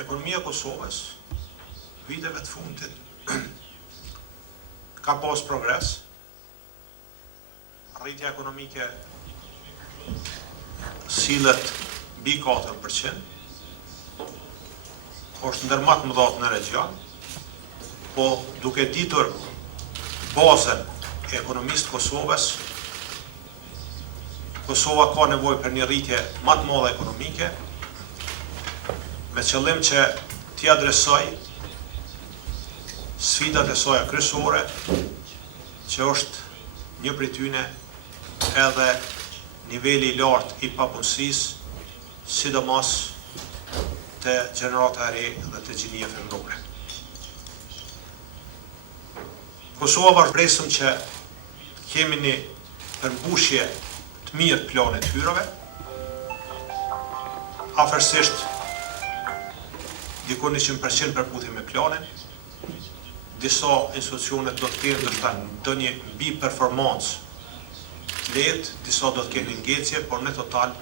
Ekonomia e Kosovës, viteve të fundit, ka pas progres. Rritja ekonomike sillet mbi 4%, është ndër më të mëdha në region, po duke ditur bazën e ekonomisë të Kosovës, Kosova ka nevojë për një rritje më të madhe ekonomike, me qëllim që t'i adresoj sfidat e saj kryesore, që është një prej tyne edhe niveli i lartë i papunësisë, sidomos të gjenerata e re dhe të gjinie femrore. Kosova vazhdesëm që kemi një përmbushje të mirë planit hyrave, afërsisht dikon 100% përputhje me planin. Disa institucionet do të kenë ndoshta ndonjë mbi performancë të lehtë, disa do të kenë ngecje, por në total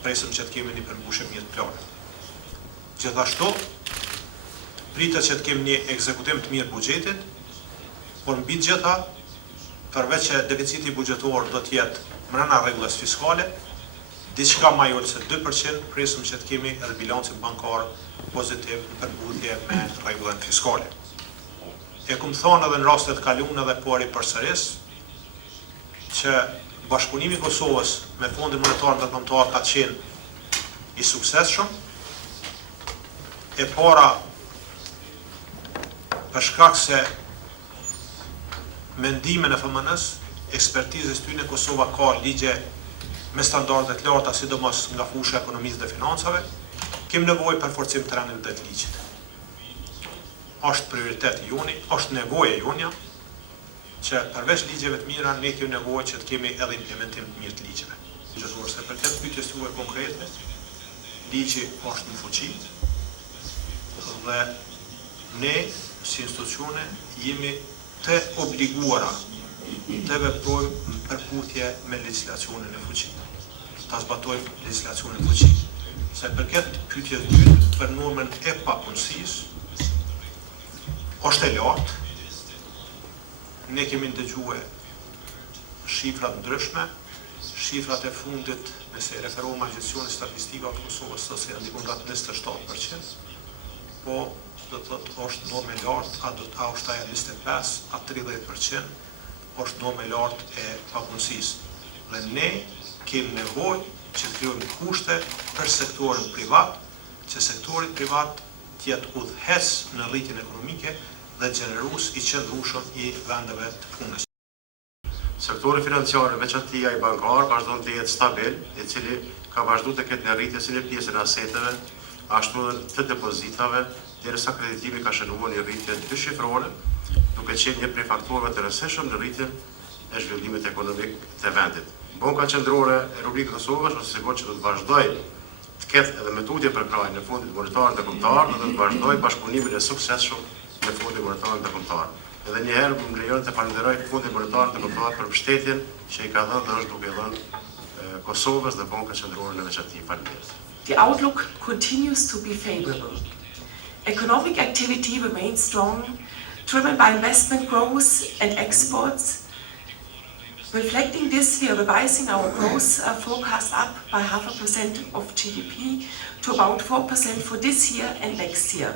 presim që të kemi një përmbushje mirë të planit. Gjithashtu, pritet që të kemi një ekzekutim të mirë buxhetit, por mbi gjitha, përveç që deficiti buxhetor do të jetë brenda rregullës fiskale, diçka më jo se 2%, presim që të kemi edhe bilancin bankar pozitiv në përputhje me rregullën fiskale. E kum thonë edhe në rastet kaluara dhe po përsëris që bashkëpunimi i Kosovës me Fondin Monetar Ndërkombëtar ka qenë i suksesshëm. E para për shkak se mendimin e FMN-s, ekspertizës tyne Kosova ka ligje me standarde të larta, sidomos nga fusha e ekonomisë dhe financave, kemi nevojë për forcim të rëndit të ligjit. Është prioritet joni, është nevojë jonja, që përveç ligjeve të mira, ne kemi nevojë që të kemi edhe implementim të mirë të ligjeve. Gjithashtu se për këtë pyetjes tuaja konkrete, ligji është në fuqi dhe ne si institucione jemi të obliguara të veprojmë në përputhje me legjislacionin e fuqi. Ta zbatojmë legjislacionin e fuqi. Se për këtë pyetje të dytë për normën e papunësisë, është e lartë. Ne kemi ndëgjuar shifrat ndryshme, shifrat e fundit, nëse referohemi me Agjencioni Statistikave të Kosovës, se janë diku rreth 27%, po do të thotë është normë e lartë, a është ajo 25, a 30%, është normë e lartë e papunësisë. Dhe ne kemi nevojë që të krijojmë kushte për sektorin privat, që sektori privat të jetë udhëheqës në rritjen ekonomike dhe gjenerues i qëndrueshëm i vendeve të punës. Sektori financiar, veçanëria i bankar, vazhdon të jetë stabil, i cili ka vazhduar të ketë një rritje si në pjesën e aseteve, ashtu edhe të depozitave, derisa kreditimi ka shënuar një rritje dyshifrore, duke qenë një prej faktorëve të rëndësishëm në rritjen e zhvillimit ekonomik të vendit. Banka Qendrore e Republikës Kosovës është sigurt që do të vazhdojë të ketë edhe metudje për krajin e Fondit Monetar Ndërkombëtar dhe do të vazhdojë bashkëpunimin e suksesshëm me Fondin Monetar Ndërkombëtar. Edhe një herë më lejon të falenderoj Fondin Monetar Ndërkombëtar për mbështetjen që i ka dhënë dhe është duke dhënë Kosovës dhe Bankës Qendrore në veçantë. Faleminderit. The outlook continues to be favorable. Economic activity remains strong, driven by investment growth and exports. Reflecting this, we are revising our growth forecast up by 0.5% of GDP to about 4% for this year and next year.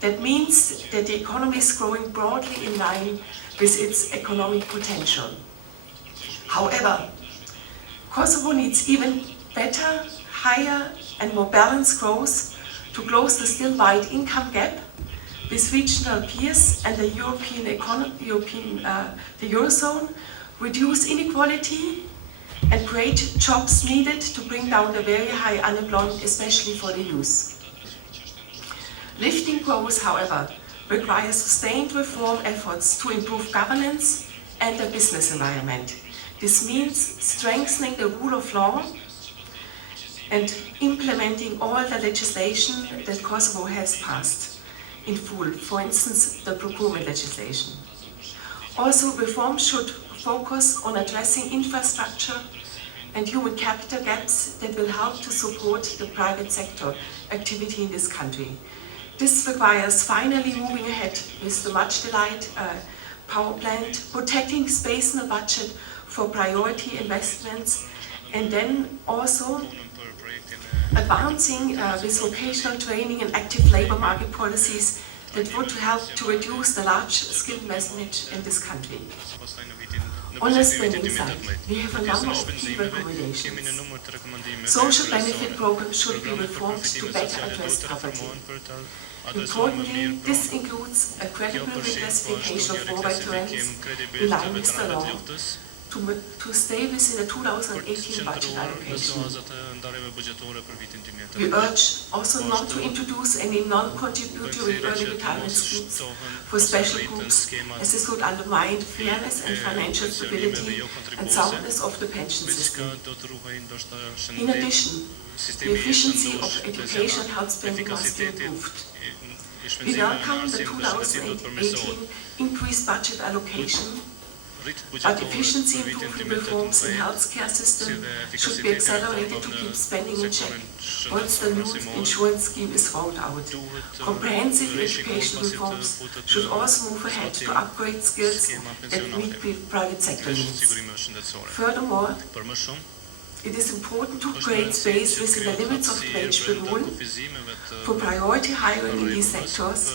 That means that the economy is growing broadly in line with its economic potential. However, Kosovo needs even better, higher and more balanced growth to close the still wide income gap with regional peers and the the Eurozone, reduce inequality and create jobs needed to bring down the very high unemployment, especially for the youth. Lifting growth, however, requires sustained reform efforts to improve governance and the business environment. This means strengthening the rule of law and implementing all the legislation that Kosovo has passed. in full, for instance, the procurement legislation. Also, reform should focus on addressing infrastructure and human capital gaps that will help to support the private sector activity in this country. This requires finally moving ahead with the much-delayed power plant, protecting space in the budget for priority investments, and then also advancing with vocational training and active labor market policies that would help to reduce the large skill mismatch in this country. On the spending side, we have a number of key recommendations. Social benefit programs should be reformed to better address poverty. Importantly, this includes a credible reclassification of war veterans in line with the law to stay within the 2018 budget allocation. We urge also not to introduce any non-contributory early retirement schemes for special groups, as this would undermine fairness and financial stability and soundness of the pension system. In addition, the efficiency of education and health spending must be improved. We welcome the 2018 increased budget allocation, but efficiency improvement reforms in healthcare system should be accelerated to keep spending in check once the new insurance scheme is rolled out. Comprehensive education reforms should also move ahead to upgrade skills that meet private sector needs. Furthermore, it is important to create space within the limits of the wage rule for priority hiring in these sectors,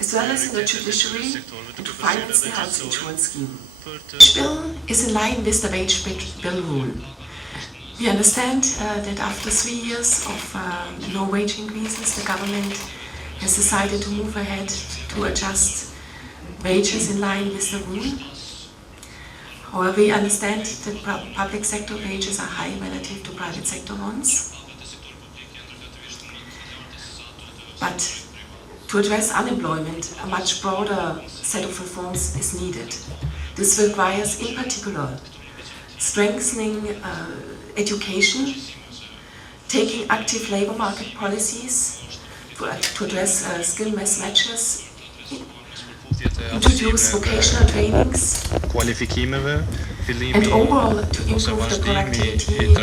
as well as in the judiciary, and to finance the health insurance scheme. The bill is in line with the wage bill rule. We understand that after 3 years of low wage increases, the government has decided to move ahead to adjust wages in line with the rule. However, we understand that public sector wages are high relative to private sector ones. But to address unemployment, a much broader set of reforms is needed. This requires, in particular, strengthening education, taking active labor market policies to address skill mismatches, introduce vocational trainings, and overall to improve the productivity.